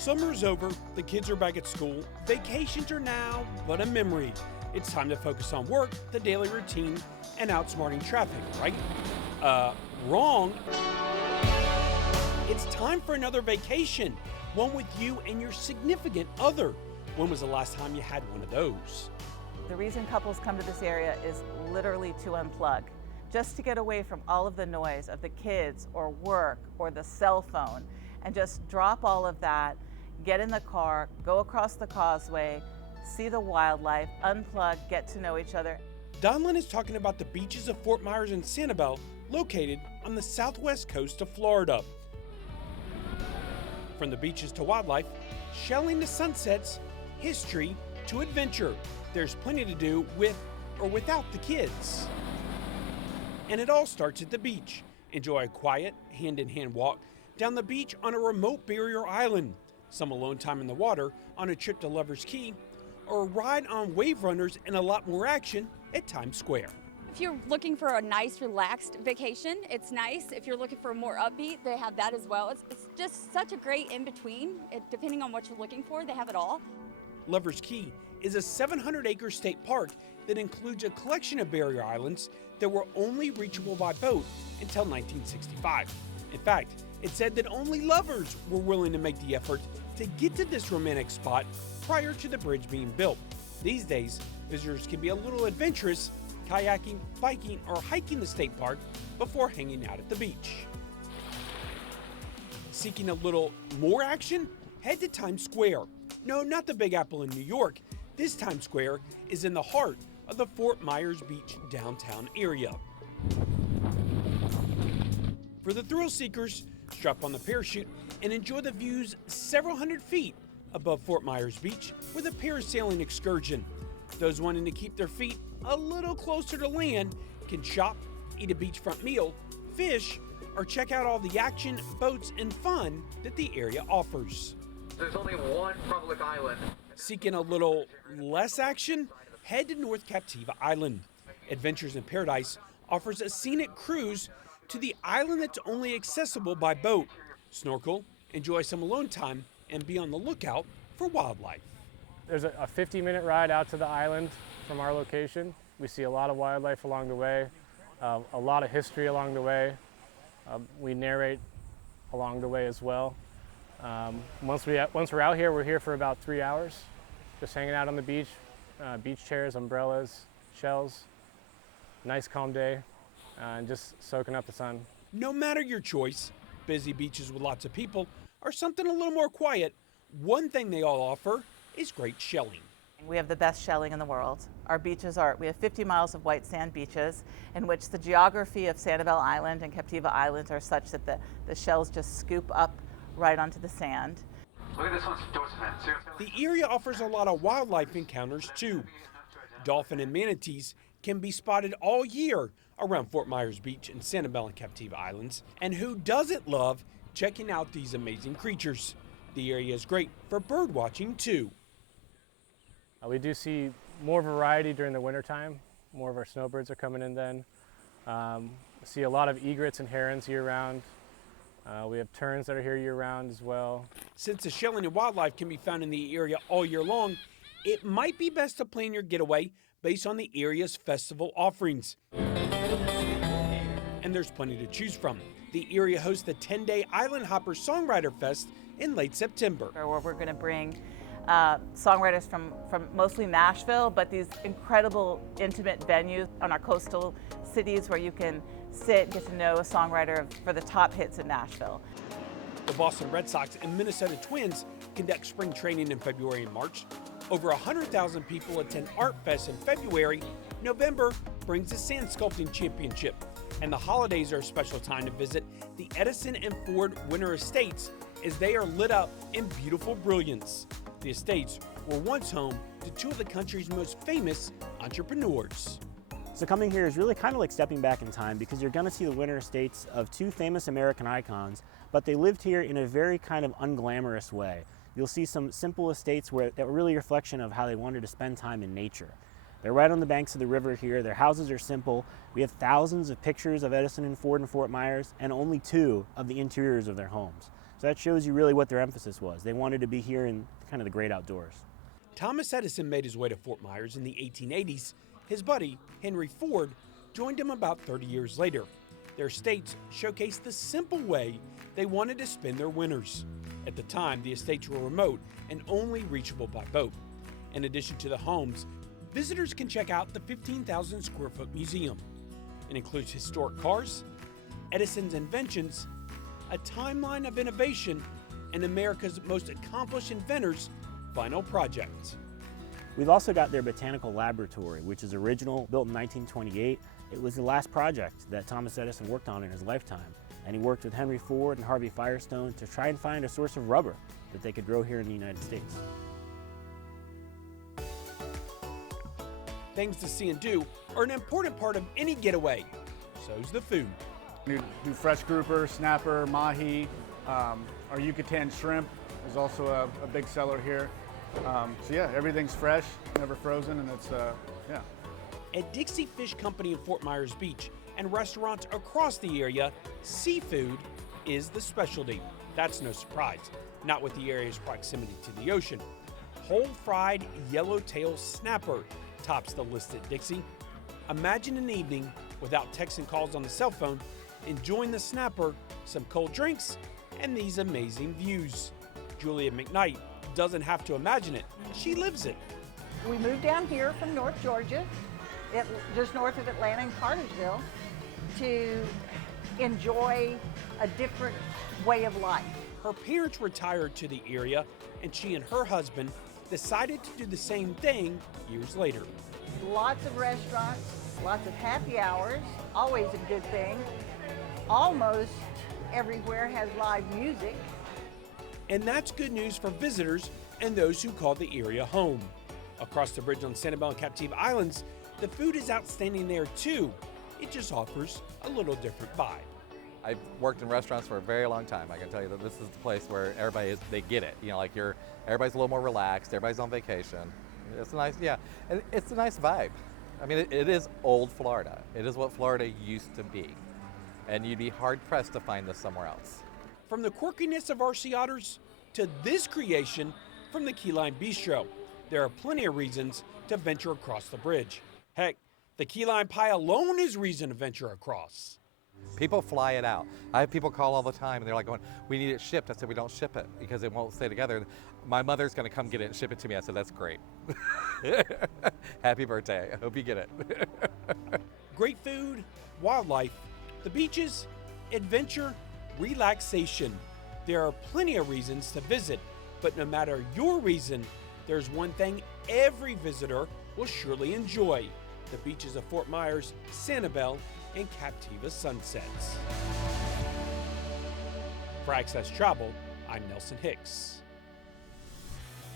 Summer's over, the kids are back at school, vacations are now but a memory. It's time to focus on work, the daily routine, and outsmarting traffic, right? Wrong. It's time for another vacation, one with you and your significant other. When was the last time you had one of those? The reason couples come to this area is literally to unplug, just to get away from all of the noise of the kids or work or the cell phone, and just drop all of that, get in the car, go across the causeway, see the wildlife, unplug, get to know each other. Donlin is talking about the beaches of Fort Myers and Sanibel, located on the southwest coast of Florida. From the beaches to wildlife, shelling to sunsets, history to adventure, there's plenty to do with or without the kids. And it all starts at the beach. Enjoy a quiet, hand-in-hand walk down the beach on a remote barrier island, some alone time in the water on a trip to Lover's Key, or a ride on wave runners and a lot more action at Times Square. If you're looking for a nice, relaxed vacation, it's nice. If you're looking for more upbeat, they have that as well. It's just such a great in-between. Depending on what you're looking for, they have it all. Lover's Key is a 700-acre state park that includes a collection of barrier islands that were only reachable by boat until 1965. In fact, it said that only lovers were willing to make the effort to get to this romantic spot prior to the bridge being built. These days, visitors can be a little adventurous, kayaking, biking, or hiking the state park before hanging out at the beach. Seeking a little more action? Head to Times Square. No, not the Big Apple in New York. This Times Square is in the heart of the Fort Myers Beach downtown area. For the thrill seekers, strap on the parachute and enjoy the views several hundred feet above Fort Myers Beach with a parasailing excursion. Those wanting to keep their feet a little closer to land can shop, eat a beachfront meal, fish, or check out all the action, boats, and fun that the area offers. There's only one public island. Seeking a little less action? Head to North Captiva Island. Adventures in Paradise offers a scenic cruise to the island that's only accessible by boat. Snorkel, enjoy some alone time, and be on the lookout for wildlife. There's a 50-minute ride out to the island from our location. We see a lot of wildlife along the way, a lot of history along the way. We narrate along the way as well. Once we're out here, we're here for about 3 hours, just hanging out on the beach, beach chairs, umbrellas, shells, nice calm day, and just soaking up the sun. No matter your choice, busy beaches with lots of people or something a little more quiet, one thing they all offer is great shelling. We have the best shelling in the world. We have 50 miles of white sand beaches in which the geography of Sanibel Island and Captiva Islands are such that the shells just scoop up right onto the sand. Look at this one's dorsman. The area offers a lot of wildlife encounters too. Dolphin and manatees can be spotted all year around Fort Myers Beach and Sanibel and Captiva Islands. And who doesn't love checking out these amazing creatures? The area is great for bird watching too. We do see more variety during the wintertime. More of our snowbirds are coming in then. We see a lot of egrets and herons year-round. We have terns that are here year-round as well. Since the shelling and wildlife can be found in the area all year long, it might be best to plan your getaway based on the area's festival offerings. And there's plenty to choose from. The area hosts the 10-day Island Hopper Songwriter Fest in late September. Where we're going to bring songwriters from mostly Nashville, but these incredible intimate venues on our coastal cities where you can sit and get to know a songwriter for the top hits in Nashville. The Boston Red Sox and Minnesota Twins conduct spring training in February and March. Over 100,000 people attend Art Fest in February. November brings the Sand Sculpting Championship. And the holidays are a special time to visit the Edison and Ford Winter Estates as they are lit up in beautiful brilliance. The estates were once home to two of the country's most famous entrepreneurs. So coming here is really kind of like stepping back in time because you're going to see the winter estates of two famous American icons, but they lived here in a very kind of unglamorous way. You'll see some simple estates that were really a reflection of how they wanted to spend time in nature. They're right on the banks of the river here. Their houses are simple. We have thousands of pictures of Edison and Ford and Fort Myers and only 2 of the interiors of their homes. So that shows you really what their emphasis was. They wanted to be here in kind of the great outdoors. Thomas Edison made his way to Fort Myers in the 1880s. His buddy, Henry Ford, joined him about 30 years later. Their estates showcased the simple way they wanted to spend their winters. At the time, the estates were remote and only reachable by boat. In addition to the homes, visitors can check out the 15,000 square foot museum. It includes historic cars, Edison's inventions, a timeline of innovation, and America's most accomplished inventors' final projects. We've also got their botanical laboratory, which is original, built in 1928. It was the last project that Thomas Edison worked on in his lifetime. And he worked with Henry Ford and Harvey Firestone to try and find a source of rubber that they could grow here in the United States. Things to see and do are an important part of any getaway. So's the food. We do fresh grouper, snapper, mahi. Our Yucatan shrimp is also a big seller here. So yeah, everything's fresh, never frozen, and it's, yeah. At Dixie Fish Company in Fort Myers Beach and restaurants across the area, seafood is the specialty. That's no surprise, not with the area's proximity to the ocean. Whole fried yellowtail snapper tops the list at Dixie. Imagine an evening without texts and calls on the cell phone, enjoying the snapper, some cold drinks, and these amazing views. Julia McKnight doesn't have to imagine it, she lives it. We moved down here from North Georgia, just north of Atlanta in Cartersville, to enjoy a different way of life. Her parents retired to the area, and she and her husband decided to do the same thing years later. Lots of restaurants, lots of happy hours, always a good thing. Almost everywhere has live music. And that's good news for visitors and those who call the area home. Across the bridge on Sanibel and Captiva Islands, the food is outstanding there too. It just offers a little different vibe. I've worked in restaurants for a very long time. I can tell you that this is the place where they get it. You know, like everybody's a little more relaxed, everybody's on vacation. It's nice, yeah, and it's a nice vibe. I mean, it is old Florida. It is what Florida used to be. And you'd be hard pressed to find this somewhere else. From the quirkiness of our sea otters to this creation from the Key Lime Bistro, there are plenty of reasons to venture across the bridge. Heck, the key lime pie alone is reason to venture across. People fly it out. I have people call all the time and they're like going, we need it shipped. I said, we don't ship it because it won't stay together. My mother's gonna come get it and ship it to me. I said, that's great. Happy birthday, I hope you get it. Great food, wildlife, the beaches, adventure, relaxation. There are plenty of reasons to visit, but no matter your reason, there's one thing every visitor will surely enjoy: the beaches of Fort Myers, Sanibel, and Captiva sunsets. For Access Travel, I'm Nelson Hicks.